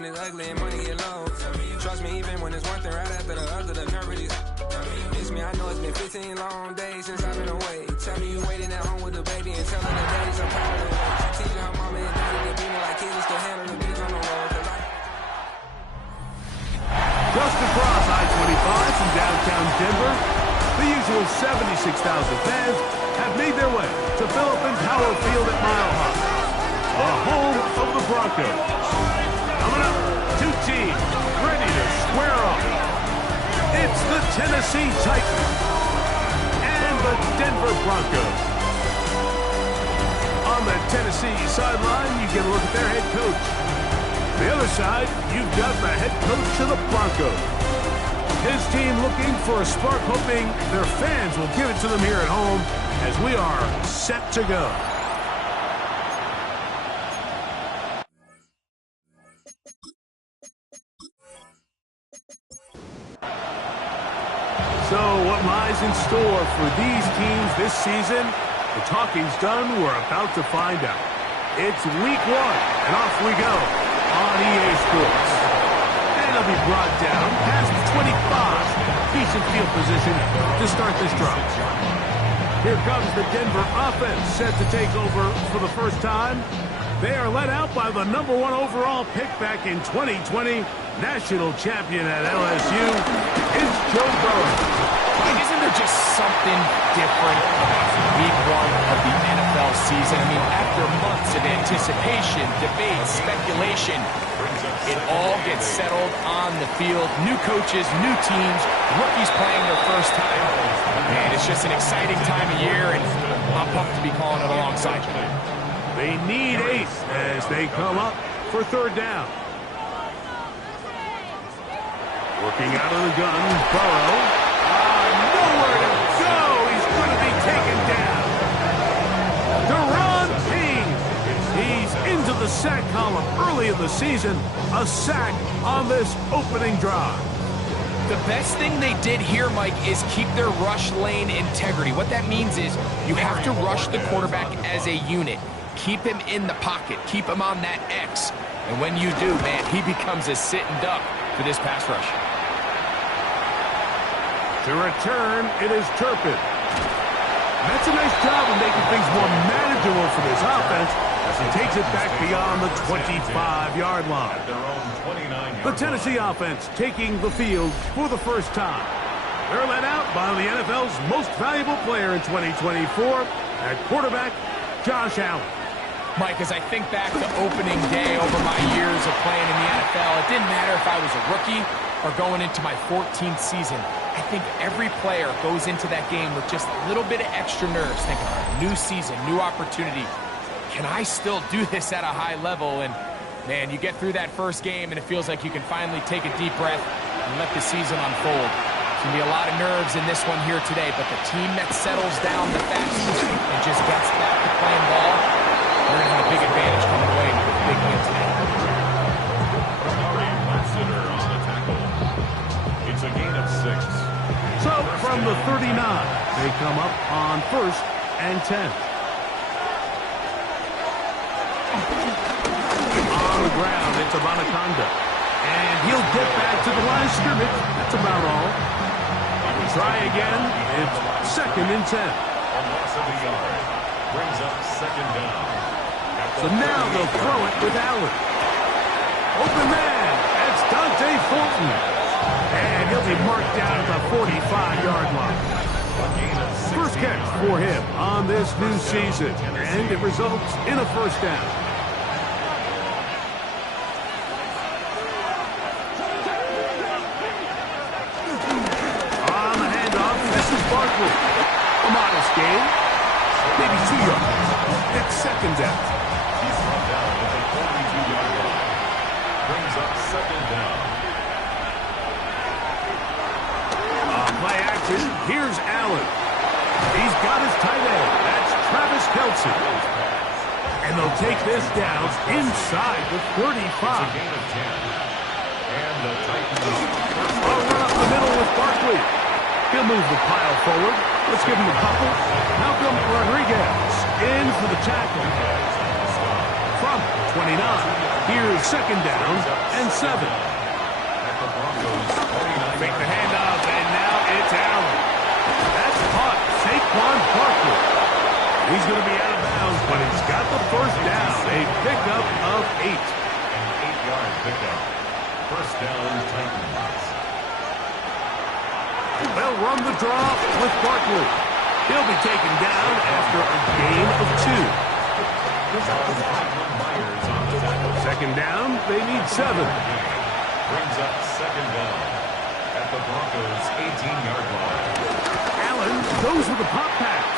when it's ugly and money get low. Trust me, even when it's one thing right after the other, the nerve really miss me. I know it's been 15 long days since I've been away. Tell me you waiting at home with the baby and telling the daddy so proud of the way. Teaching her mama and daddy to be me like kids to handle the beats on the road. Just across I-25 from downtown Denver, the usual 76,000 fans have made their way to Philippine Power Field at Mile High, the home of the Broncos. Coming up, two teams ready to square off. It's the Tennessee Titans and the Denver Broncos. On the Tennessee sideline, you get a look at their head coach. The other side, you've got the head coach of the Broncos. His team looking for a spark, hoping their fans will give it to them here at home as we are set to go. So what lies in store for these teams this season? The talking's done. We're about to find out. It's week 1, and off we go on EA Sports. And it'll be brought down past 25. Decent field position to start this drive. Here comes the Denver offense set to take over for the first time. They are led out by the #1 overall pick back in 2020, national champion at LSU. It's Joe Burrow. Isn't there just something different about week 1 of the NFL season? I mean, after months of anticipation, debate, speculation, it all gets settled on the field. New coaches, new teams, rookies playing their first time. Man, it's just an exciting time of year, and I'm pumped to be calling it alongside you. They need 8 as they come up for 3rd down. Working out of the gun, Burrow. Nowhere to go. He's going to be taken down. Deron King. He's into the sack column early in the season. A sack on this opening drive. The best thing they did here, Mike, is keep their rush lane integrity. What that means is you have to rush the quarterback as a unit. Keep him in the pocket. Keep him on that X. And when you do, man, he becomes a sitting duck for this pass rush. To return, it is Turpin. That's a nice job of making things more manageable for this offense as he takes it back beyond the 25-yard line. The Tennessee offense taking the field for the first time. They're led out by the NFL's most valuable player in 2024 at quarterback, Josh Allen. Mike, as I think back to opening day over my years of playing in the NFL, it didn't matter if I was a rookie or going into my 14th season. I think every player goes into that game with just a little bit of extra nerves, thinking, all right, new season, new opportunity. Can I still do this at a high level? And, man, you get through that first game, and it feels like you can finally take a deep breath and let the season unfold. There's going to be a lot of nerves in this one here today, but the team that settles down the fastest and just gets back to playing ball, they're going to have a big advantage coming away with a big win today. It's a gain of 6. So from the 39, they come up on 1st and 10. On the ground, it's Abanaconda. And he'll get back to the line of scrimmage. That's about all. Try again. It's 2nd and 10. A loss of a yard. Brings up 2nd down. So now they'll throw it with Allen. Open man. That's Dante Thornton. And he'll be marked down at the 45-yard line. First catch for him on this new season. And it results in a 1st down. On the handoff, this is Barkley. A modest gain. Maybe 2 yards. It's 2nd down. He's brought down at the 42-yard line. Brings up 2nd down. Play action. Here's Allen. He's got his tight end. That's Travis Kelce. And they'll take this down inside the 35. It's a gain of 10. And the Titans. A run up the middle with Barkley. He'll move the pile forward. Let's give him a couple. Malcolm Rodriguez in for the tackle. From 29. Here's second down and 7. Fake the handoff, and now it's Allen. That's caught. Saquon Barkley. He's going to be out of bounds, but he's got the first down. A pickup of 8. An 8-yard pickup. First down, Titans. They'll run the draw with Barkley. He'll be taken down after a gain of 2. Second down, they need 7. Brings up second down at the Broncos' 18-yard line. Allen goes with the pop pass.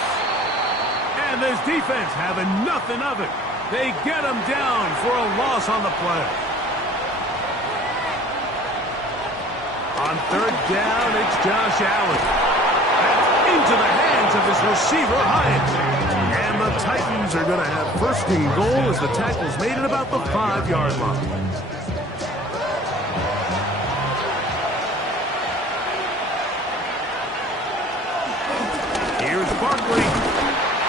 And this defense having nothing of it. They get him down for a loss on the play. On third down, it's Josh Allen. That's into the hands of his receiver, Hyatt. And the Titans are going to have first and goal as the tackle's made at about the 5-yard line. Here's Barkley.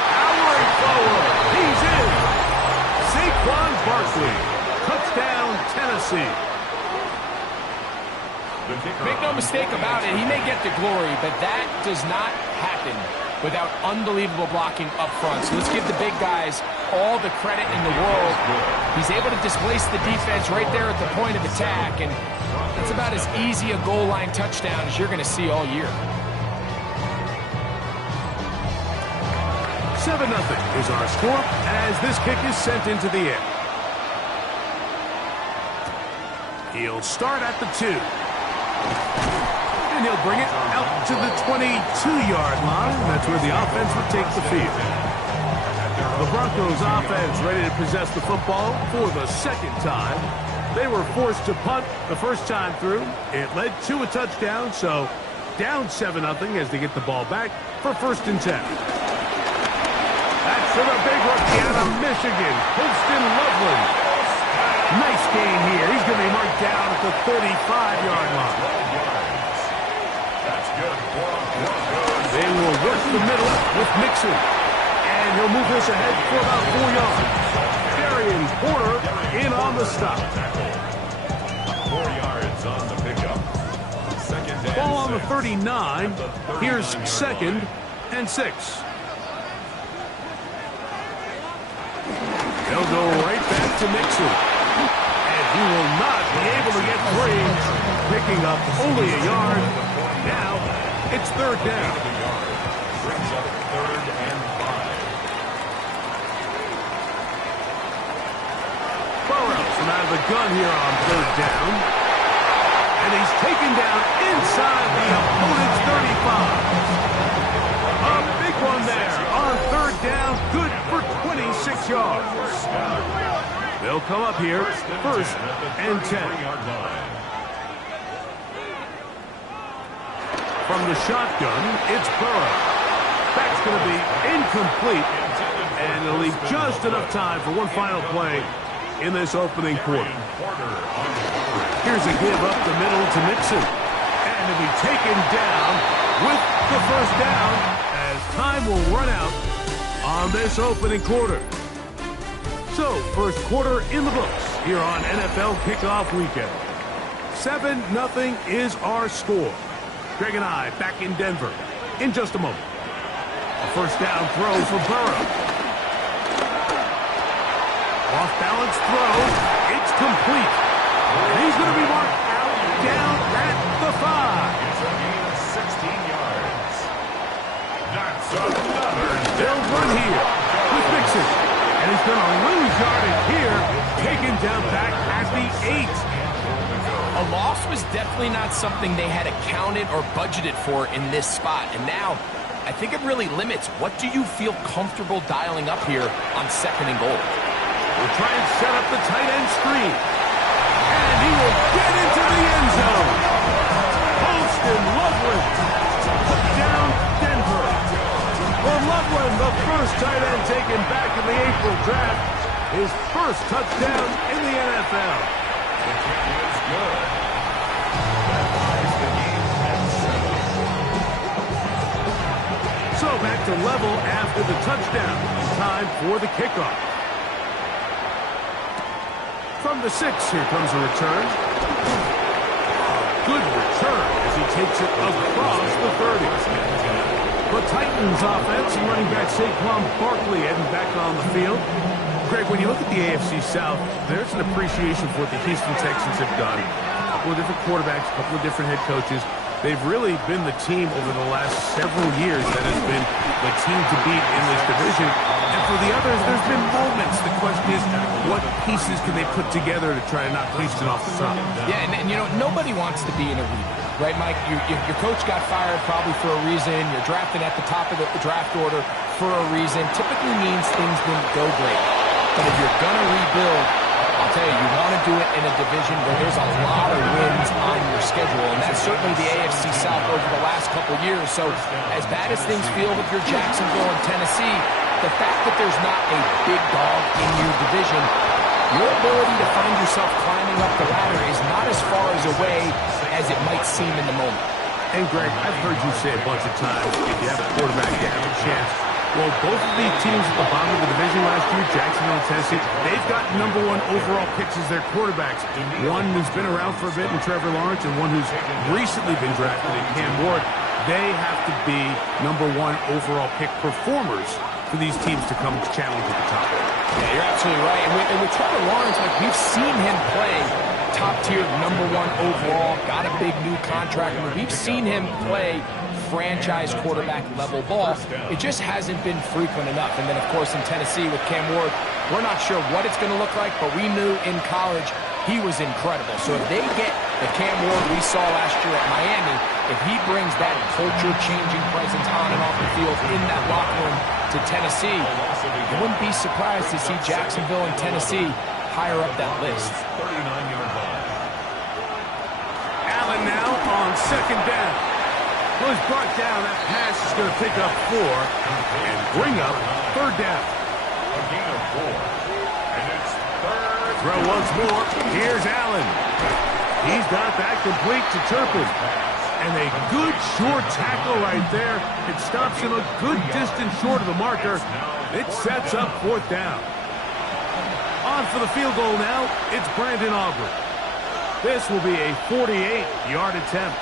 Powering forward. He's in. Saquon Barkley. Touchdown, Tennessee. Make no mistake about it, he may get the glory, but that does not happen without unbelievable blocking up front. So let's give the big guys all the credit in the world. He's able to displace the defense right there at the point of attack, and that's about as easy a goal line touchdown as you're going to see all year. 7-0 is our score as this kick is sent into the air. He'll start at the 2. And he'll bring it out to the 22-yard line. That's where the offense would take the field. The Broncos offense ready to possess the football for the second time. They were forced to punt the first time through. It led to a touchdown, so down 7-0 as they get the ball back for first and 10. That's for the big rookie out of Michigan, Holston Loveland. Nice gain here. He's going to be marked down at the 35-yard line. That's good. They will work the middle with Mixon. And he'll move this ahead for about 4 yards. Darian Porter in on the stop. 4 yards on the pickup. Second down. Ball on the 39. Here's second and 6. They'll go right back to Mixon. He will not be able to get 3, picking up only a yard. Now, it's third down. Brings up third and 5. Burrows from out of the gun here on third down. And he's taken down inside the opponent's 35. A big one there on third down, good for 26 yards. They'll come up here, first and 10. From the shotgun, it's Burrow. That's going to be incomplete, and it'll leave just enough time for one final play in this opening quarter. Here's a give up the middle to Mixon, and he'll be taken down with the first down as time will run out on this opening quarter. So, first quarter in the books here on NFL Kickoff Weekend. 7-0 is our score. Greg and I back in Denver in just a moment. A first down throw for Burrow. Off-balance throw. It's complete. And he's going to be marked out down at the 5. It's a gain of 16 yards. That's another. They'll run here with Mixon. And he's going to lose yardage here, taken down back at the 8. A loss was definitely not something they had accounted or budgeted for in this spot. And now, I think it really limits what do you feel comfortable dialing up here on second and goal. We'll try and set up the tight end screen. And he will get into the end zone. Holston Loveland. Touchdown, Denver. For Loveland, the first tight end taken back in the April draft. His first touchdown in the NFL. The kick is good. That ties the game at 7. So back to level after the touchdown. Time for the kickoff. the 6. Here comes a return. Good return as he takes it across the 30. The Titans offense and running back Saquon Barkley heading back on the field. Greg, when you look at the AFC South, there's an appreciation for what the Houston Texans have done. A couple of different quarterbacks, a couple of different head coaches. They've really been the team over the last several years that has been the team to beat in this division. And for the others, there's been moments. The question is, what pieces can they put together to try to knock Houston off the top? Yeah, and you know, nobody wants to be in a rebuild, right, Mike? Your coach got fired probably for a reason. You're drafted at the top of the draft order for a reason. Typically means things didn't go great. But if you're going to rebuild, I'll tell you, you want to do it in a division where there's a lot of wins on your schedule, and that's certainly the AFC South over the last couple years. So as bad as things feel with your Jacksonville and Tennessee, the fact that there's not a big dog in your division, your ability to find yourself climbing up the ladder is not as far as away as it might seem in the moment. And Greg, I've heard you say a bunch of times, if you have a quarterback, you have a chance. Well, both of these teams at the bottom of the division last year, Jacksonville and Tennessee, they've got #1 overall picks as their quarterbacks. One who's been around for a bit in Trevor Lawrence and one who's recently been drafted in Cam Ward. They have to be #1 overall pick performers for these teams to come challenge at the top. Yeah, you're absolutely right. And with Trevor Lawrence, like, we've seen him play top-tier #1 overall, got a big new contract. I mean, we've seen him play franchise quarterback level ball. It just hasn't been frequent enough. And then, of course, in Tennessee with Cam Ward, we're not sure what it's going to look like, but we knew in college he was incredible. So if they get the Cam Ward we saw last year at Miami, if he brings that culture-changing presence on and off the field in that locker room to Tennessee, I wouldn't be surprised to see Jacksonville and Tennessee higher up that list. 39-yard line. Allen now on second down. Well, he's brought down. That pass is going to pick up 4 and bring up third down. A gain of 4. And it's third. Throw once more. Here's Allen. He's got that complete to Turpin. And a good short tackle right there. It stops him a good distance short of the marker. It sets up 4th down. On for the field goal now. It's Brandon Aubrey. This will be a 48-yard attempt.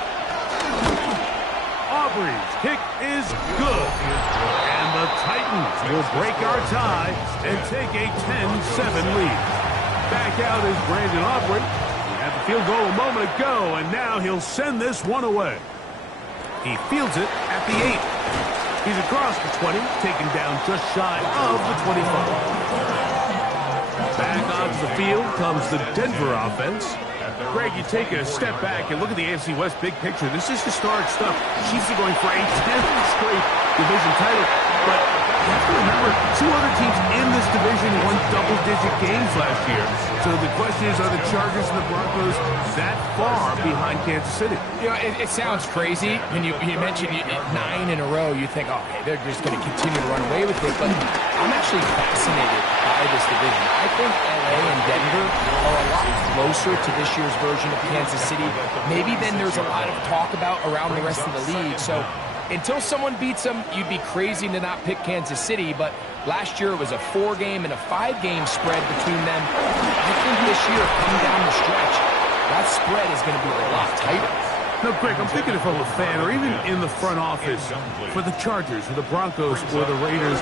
Aubrey's kick is good. And the Titans will break our tie and take a 10-7 lead. Back out is Brandon Aubrey. He had the field goal a moment ago, and now he'll send this one away. He fields it at the 8. He's across the 20, taken down just shy of the 25. Back onto the field comes the Denver offense. Greg, you take a step back and look at the AFC West big picture. This is historic stuff. Chiefs are going for a 10th straight division title. But you have to remember, 2 other teams in this division won double-digit games last year. So the question is, are the Chargers and the Broncos that far behind Kansas City? You know, it sounds crazy. When you mentioned 9 in a row, you think, oh, hey, they're just going to continue to run away with it. But I'm actually fascinated by this division. I think LA and Denver are a lot closer to this year's version of Kansas City. Maybe then there's a lot of talk about around the rest of the league. So until someone beats them, you'd be crazy to not pick Kansas City. But last year it was a 4-game and a 5-game spread between them. I think this year, coming down the stretch, that spread is going to be a lot tighter. No, Greg, I'm thinking if I'm a fan or even in the front office for the Chargers or the Broncos or the Raiders,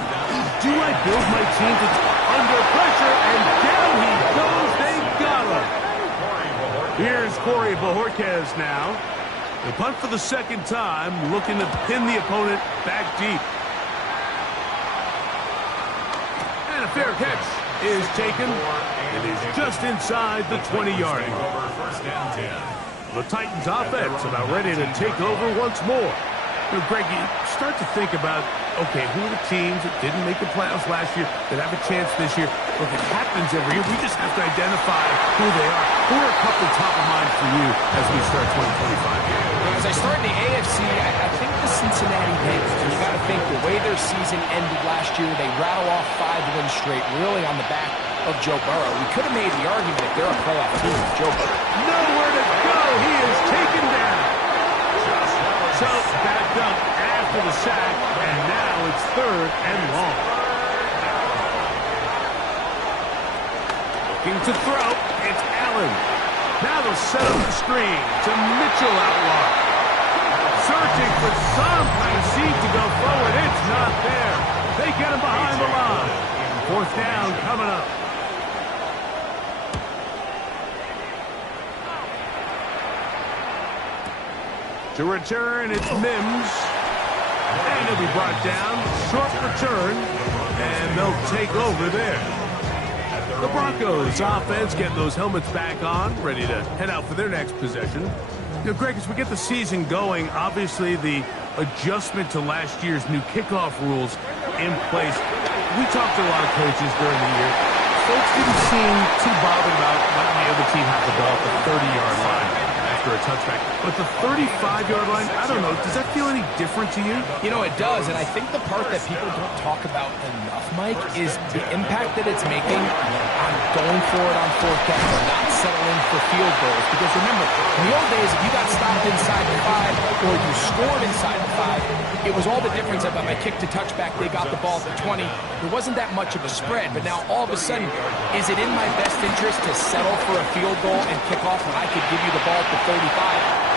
do I build my team that's under pressure? And down he goes. They got him. Here's Corey Bojorquez now. The punt for the second time, looking to pin the opponent back deep. And a fair catch is taken. It is just inside the 20-yard line. First down 10. The Titans offense about ready to take over once more. You know, Greg, you start to think about, okay, who are the teams that didn't make the playoffs last year that have a chance this year? Look, it happens every year. We just have to identify who they are. Who are a couple top of mind for you as we start 2025? As I start in the AFC, I think the Cincinnati Bengals. You got to think the way their season ended last year, they rattle off 5 wins straight, really on the back of Joe Burrow. We could have made the argument that they're a playoff team with Joe Burrow. Nowhere to go. He is taken down. So backed up after the sack, and now it's 3rd and long. Looking to throw. It's Allen. Now they'll set up the screen to Mitchell out wide. Searching for some kind of seed to go forward. It's not there. They get him behind the line. Fourth down coming up. To return, it's Mims. And he'll be brought down. Short return. And they'll take over there. The Broncos offense getting those helmets back on, ready to head out for their next possession. You know, Greg, as we get the season going, obviously the adjustment to last year's new kickoff rules in place. We talked to a lot of coaches during the year. Folks didn't seem too bothered about letting the other team have the ball at the 30-yard line after a touchback. But the 35-yard line, I don't know, does that feel any different to you? You know, it does, and I think the part that people don't talk about enough, Mike, is the impact that it's making on going for it on fourth down, not settling for field goals. Because remember, in the old days, if you got stopped inside the 5 or you scored inside the 5, it was all the difference of if I kicked a touchback, they got the ball at the 20. There wasn't that much of a spread, but now all of a sudden, is it in my best interest to settle for a field goal and kick off when I could give you the ball at the 35?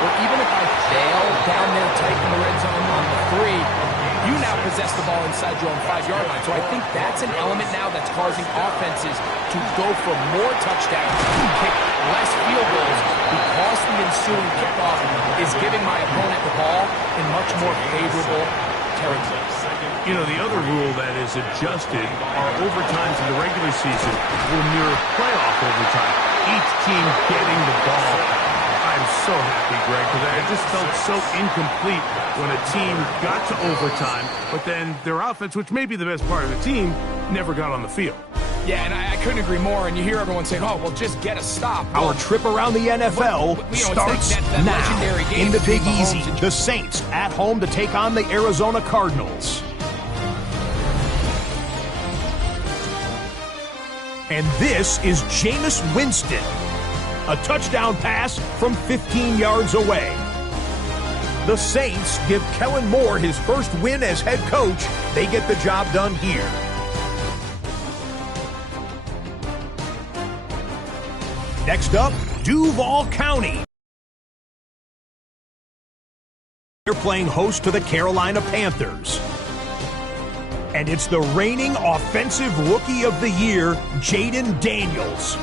Or even if I fail down there tight in the red zone on the 3, you now possess the ball inside your own 5-yard line. So I think that's an element now that's causing offenses to go for more touchdowns and kick less field goals because the ensuing kickoff is giving my opponent the ball in much more favorable territory. You know, the other rule that is adjusted are overtimes in the regular season will mirror playoff overtime. Each team getting the ball. I'm so happy, Greg, because I just felt so incomplete when a team got to overtime, but then their offense, which may be the best part of the team, never got on the field. Yeah, and I couldn't agree more, and you hear everyone saying, oh, well, just get a stop. Well, our trip around the NFL starts that now. Legendary game in the Big between Easy, Mahomes and the Saints at home to take on the Arizona Cardinals. And this is Jameis Winston. A touchdown pass from 15 yards away. The Saints give Kellen Moore his first win as head coach. They get the job done here. Next up, Duval County. They're playing host to the Carolina Panthers. And it's the reigning Offensive Rookie of the Year, Jaden Daniels.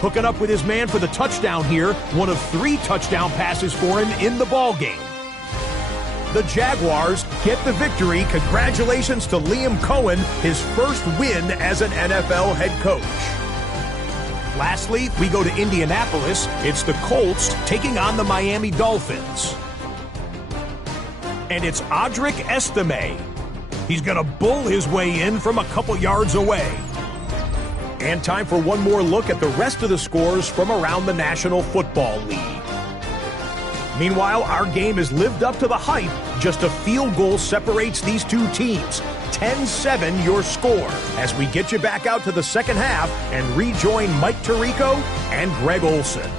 Hooking up with his man for the touchdown here, one of 3 touchdown passes for him in the ballgame. The Jaguars get the victory. Congratulations to Liam Cohen, his first win as an NFL head coach. Lastly, we go to Indianapolis. It's the Colts taking on the Miami Dolphins. And it's Audric Estime. He's going to bull his way in from a couple yards away. And time for one more look at the rest of the scores from around the National Football League. Meanwhile, our game has lived up to the hype. Just a field goal separates these two teams. 10-7 your score as we get you back out to the second half and rejoin Mike Tirico and Greg Olson.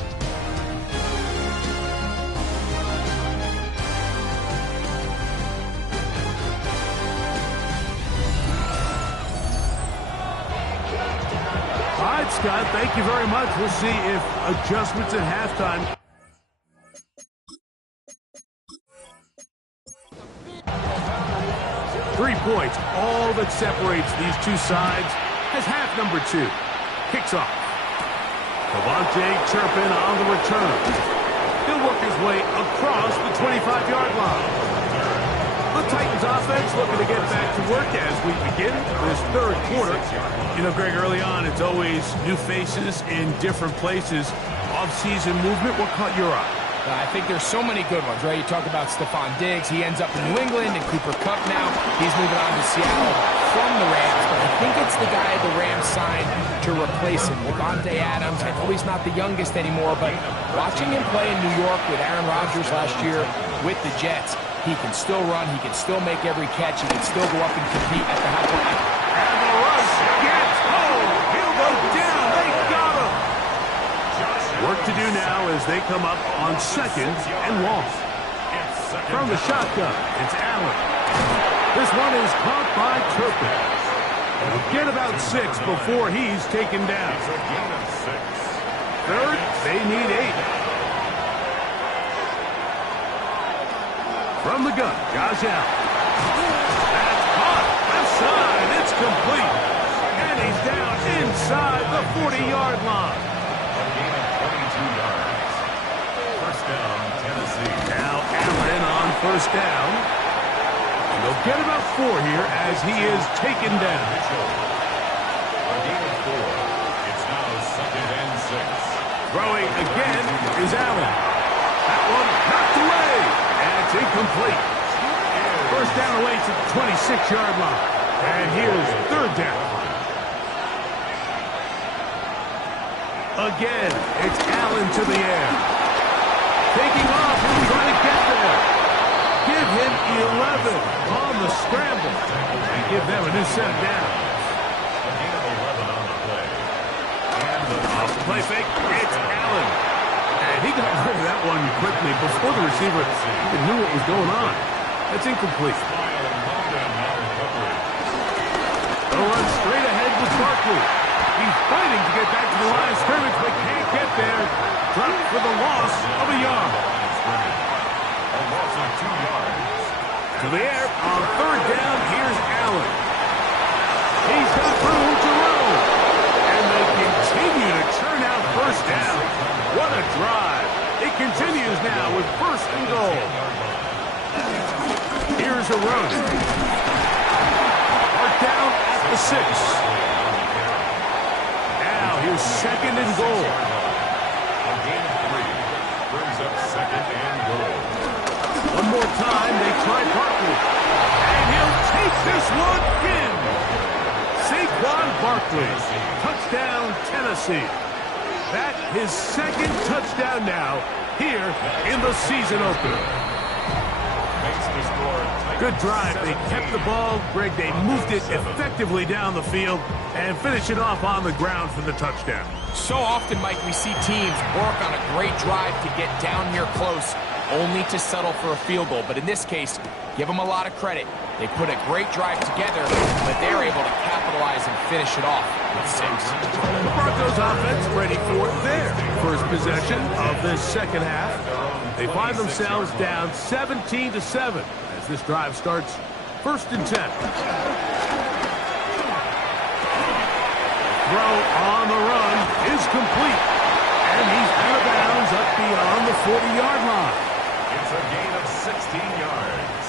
All right, Scott, thank you very much. We'll see if adjustments at halftime. Three points, all that separates these two sides as half number 2 kicks off. Devontae Turpin on the return. He'll work his way across the 25-yard line. The Titans offense looking to get back to work as we begin this third quarter. You know, Greg, early on, it's always new faces in different places. Off-season movement, what caught your eye? I think there's so many good ones, right? You talk about Stephon Diggs. He ends up in New England, and Cooper Kupp now. He's moving on to Seattle from the Rams, but I think it's the guy the Rams signed to replace him, Devontae Adams. I know he's not the youngest anymore, but watching him play in New York with Aaron Rodgers last year with the Jets, he can still run, he can still make every catch, he can still go up and compete at the high point. And the rush gets home. He'll go down. They got him. Work to do now as they come up on second and long. From the shotgun, it's Allen. This one is caught by Turpin. They'll get about 6 before he's taken down. It's a gain of 6. Third, they need 8. From the gun, Josh Allen. That's caught. Left side. It's complete. And he's down inside the 40-yard line. A gain of 22 yards. First down, Tennessee. Now Allen on first down. And they'll get about 4 here as he is taken down. A gain of 4. It's now second and 6. Throwing again is Allen. That one knocked away. And it's incomplete. First down away to the 26-yard line. And here's third down. Again, it's Allen to the air. Taking off and trying to get there. Give him 11 on the scramble. And give them a new set down. A gain of 11 on the play. Off the play fake, it's Allen. And he got rid of that one quickly before the receiver even knew what was going on. That's incomplete. They'll run straight ahead with Barkley. He's fighting to get back to the line of scrimmage, but can't get there. Dropped for the loss of a yard. A loss of 2 yards. To the air on third down, here's Allen. He's got room to roll. And they continue to churn out first down. What a drive. It continues now with first and goal. Here's a run. Mark down at the 6. Now here's second and goal. A gain of 3 brings up second and goal. One more time, they try Barkley. And he'll take this one in. Saquon Barkley. Touchdown, Tennessee. That his second touchdown now here in the season opener. Makes the score tight. Good drive. They kept the ball. Greg, they moved it effectively down the field and finish it off on the ground for the touchdown. So often, Mike, we see teams work on a great drive to get down here close, only to settle for a field goal. But in this case, give them a lot of credit. They put a great drive together, but they're able to capitalize and finish it off with 6. The Broncos offense ready for their first possession of this second half. They find themselves down 17-7 as this drive starts first and 10. Throw on the run is complete. And he's out of bounds up beyond the 40-yard line. It's a gain of 16 yards.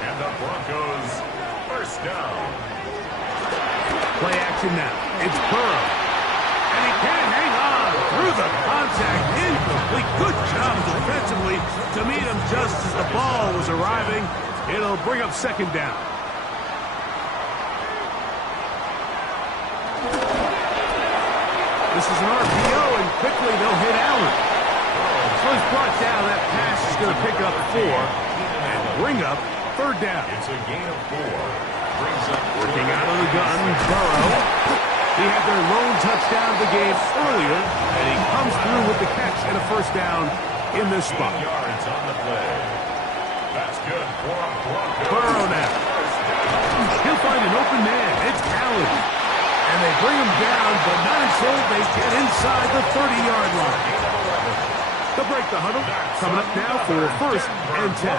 And the Broncos first down. Play action now. It's Burrow. And he can't hang on through the contact. Incomplete. Good job defensively to meet him just as the ball was arriving. It'll bring up second down. This is an RPO, and quickly they'll hit Allen. So he's brought down. That pass is going to pick up 4 and bring up third down. It's a gain of 4. Brings up Working out of the gun, Burrow. He had their lone touchdown of the game earlier, and he comes through with the catch and a first down in this spot. 8 yards on the play. That's good for a Broncos. Burrow now. He'll find an open man. It's Allen. And they bring him down, but not until they get inside the 30-yard line. They'll break the huddle. Coming up now for first and 10.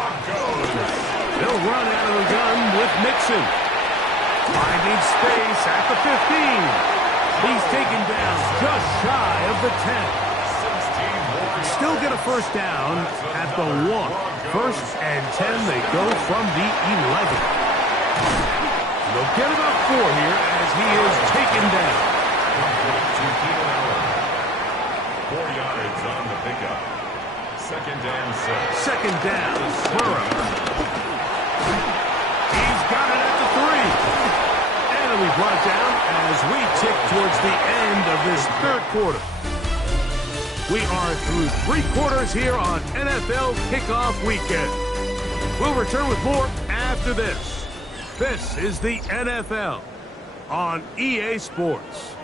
They'll run out of the gun with Mixon. Finding space at the 15. He's taken down just shy of the 10. Still get a first down at the 1. First and 10, they go from the 11. They'll get about 4 here as he is taken down. 4 yards on the pickup. Second and 6. Second down, Burrow. He's got it at the 3. And it'll be brought down as we tick towards the end of this third quarter. We are through 3 quarters here on NFL Kickoff Weekend. We'll return with more after this. This is the NFL on EA Sports.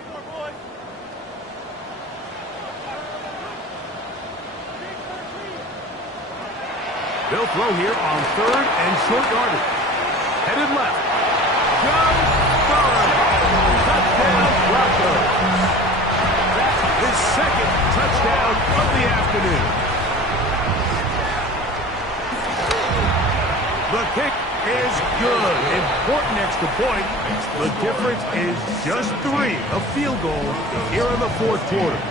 They'll throw here on third and short yardage. Headed left. Joe Burrow. second touchdown of the afternoon. The kick is good. Important extra point. The difference is just 3, a field goal here in the fourth quarter.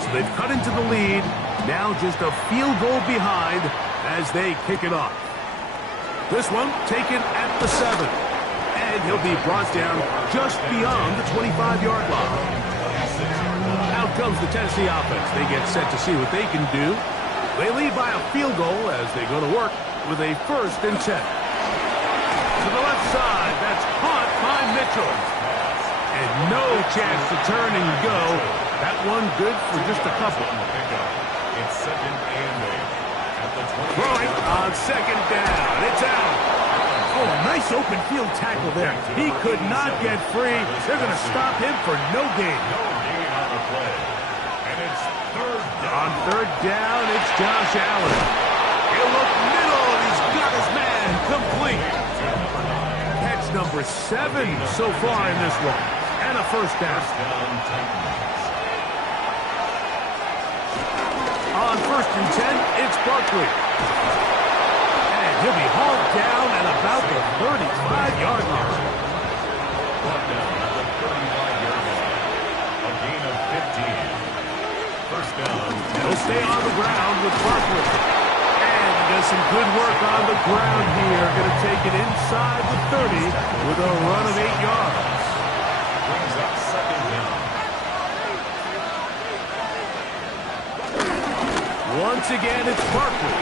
So they've cut into the lead. Now just a field goal behind as they kick it off. This one taken at the 7. And he'll be brought down just beyond the 25-yard line. Out comes the Tennessee offense. They get set to see what they can do. They lead by a field goal as they go to work with a 1st and 10. To the left side, that's caught by Mitchell. And no chance to turn and go. That one good for just a couple. It's 2nd and 8 at the 20. Throwing on 2nd down. It's out. Oh, nice open field tackle there. He could not get free. They're going to stop him for no gain. No gain on the play. And it's 3rd down. On 3rd down, it's Josh Allen. He'll look middle, and he's got his man complete. Catch number 7 so far in this one. And a 1st down. On 1st and 10, it's Barkley. And he'll be hauled down at about the 35-yard line. Brought down at the 35-yard line. A gain of 15. 1st down. He'll stay on the ground with Barkley. And he does some good work on the ground here. Going to take it inside the 30 with a run of 8 yards. Brings up 2nd down. Once again, it's Barkley.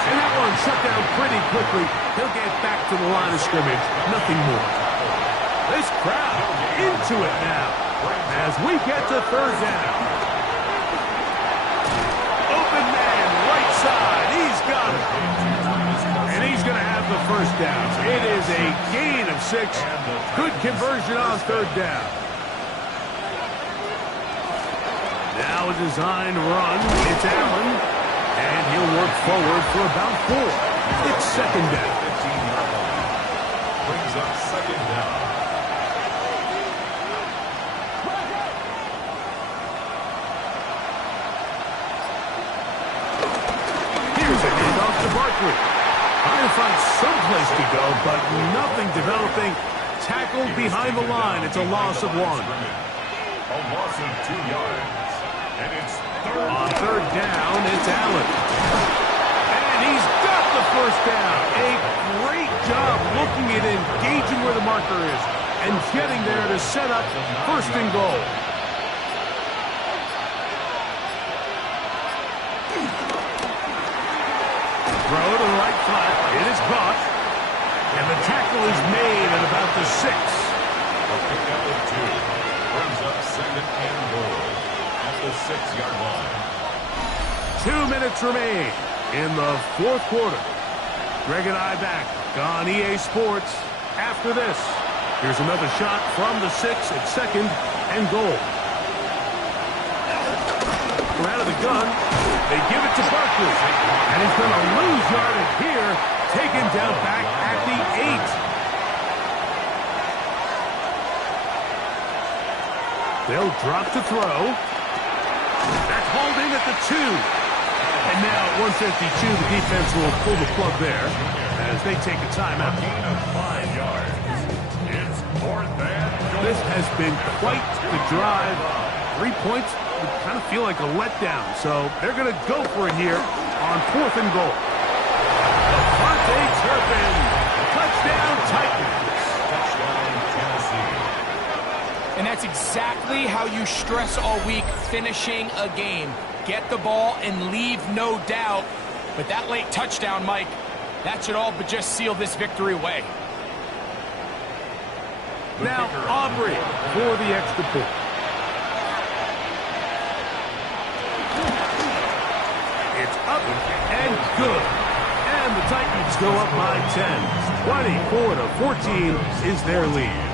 And that one shut down pretty quickly. He'll get back to the line of scrimmage. Nothing more. This crowd into it now as we get to 3rd down. Open man, right side. He's got it. And he's going to have the 1st down. It is a gain of 6. Good conversion on 3rd down. Now a design run. It's Allen. And he'll work forward for about 4. It's 2nd down. 15-yard line. Brings up 2nd down. Here's a handoff to Barkley. Trying to find someplace to go, but nothing developing. Tackled behind the line. It's a loss of 1. A loss of 2 yards. And it's 3rd. On 3rd down, it's Allen. And he's got the 1st down. A great job looking at engaging where the marker is and getting there to set up 1st and goal. Throw to the right flat. It is caught. And the tackle is made at about the 6. A pickup of 2. Brings up 2nd and goal at the 6-yard line. 2 minutes remain in the 4th quarter. Greg and I back on EA Sports after this. Here's another shot from the 6 at 2nd and goal. We're out of the gun. They give it to Barkley. And he's going to lose yardage here. Taken down back at the 8. They'll drop to throw. That's hauled in at the 2. And now at 152, the defense will pull the plug there as they take a timeout. Gain of 5 yards. It's 4th and goal. This has been quite the drive. 3 points would kind of feel like a letdown. So they're going to go for it here on 4th and goal. Devontae Turpin. Touchdown Titans. Touchdown Tennessee. And that's exactly how you stress all week finishing a game. Get the ball and leave no doubt. But that late touchdown, Mike, that should all but just seal this victory away. Now Aubrey for the extra point. It's up and good. And the Titans go up by 10. 24-14 is their lead.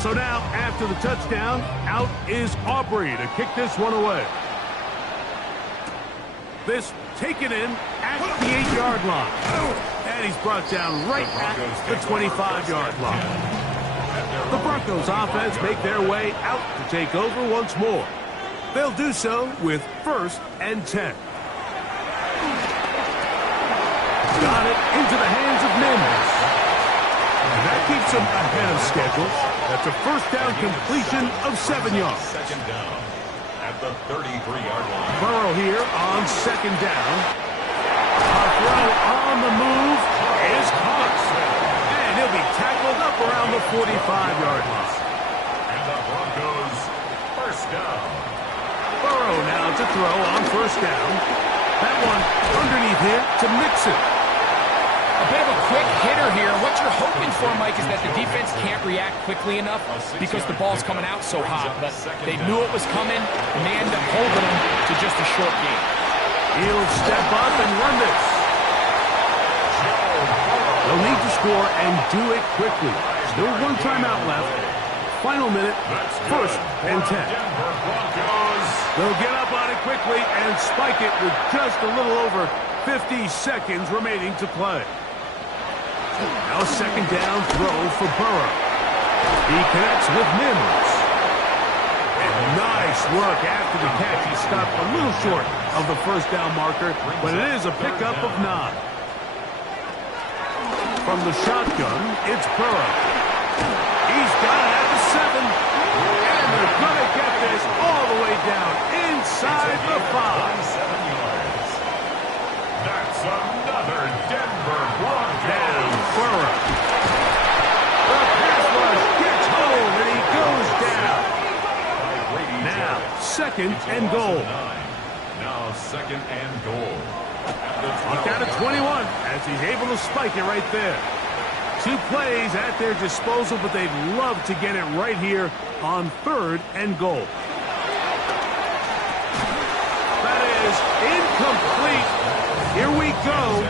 So now, after the touchdown, out is Aubrey to kick this one away. This taken in at the 8-yard line. And he's brought down right at the 25-yard line. The Broncos offense make their way out to take over once more. They'll do so with 1st and 10. Got it into the hands of Mims. And that keeps him ahead of schedule. That's a first down completion of 7 yards. Second down at the 33-yard line. Burrow here on 2nd down. A throw on the move is caught. And he'll be tackled up around the 45-yard line. And the Broncos first down. Burrow now to throw on 1st down. That one underneath here to Mixon. A bit of a quick hitter here. What you're hoping for, Mike, is that the defense can't react quickly enough because the ball's coming out so hot. But they knew it was coming, and they end up holding them to just a short game. He'll step up and run this. They'll need to score and do it quickly. Still 1 timeout left. Final minute, 1st and 10. They'll get up on it quickly and spike it with just a little over 50 seconds remaining to play. Now a 2nd down throw for Burrow. He connects with Mims. And nice work after the catch. He stopped a little short of the 1st down marker, but it is a pickup of 9. From the shotgun, it's Burrow. He's got it at the 7. And they're going to get this all the way down inside the 5. That's another Denver Broncos. Now Burrow. The pass rush gets home and he goes down. Now 2nd and goal. Now 2nd and goal. Look down at 21 as he's able to spike it right there. 2 plays at their disposal, but they'd love to get it right here on 3rd and goal. That is incomplete. Here we go.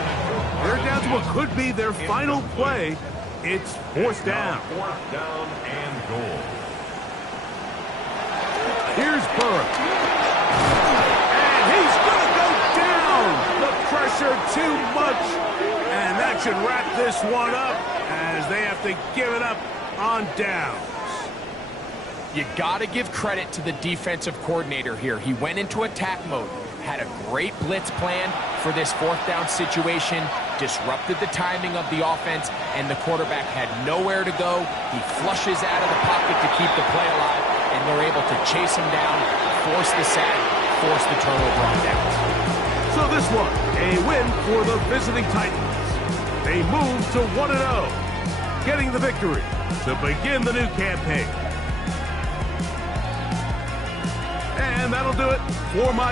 They're down to what could be their final play. It's 4th down. 4th down and goal. Here's Burrow. And he's going to go down. The pressure too much. And that should wrap this one up as they have to give it up on downs. You got to give credit to the defensive coordinator here. He went into attack mode, had a great blitz plan for this 4th down situation, disrupted the timing of the offense, and the quarterback had nowhere to go. He flushes out of the pocket to keep the play alive, and they're able to chase him down, force the sack, force the turnover on downs. So this one, a win for the visiting Titans. They move to 1-0, getting the victory to begin the new campaign. And that'll do it for my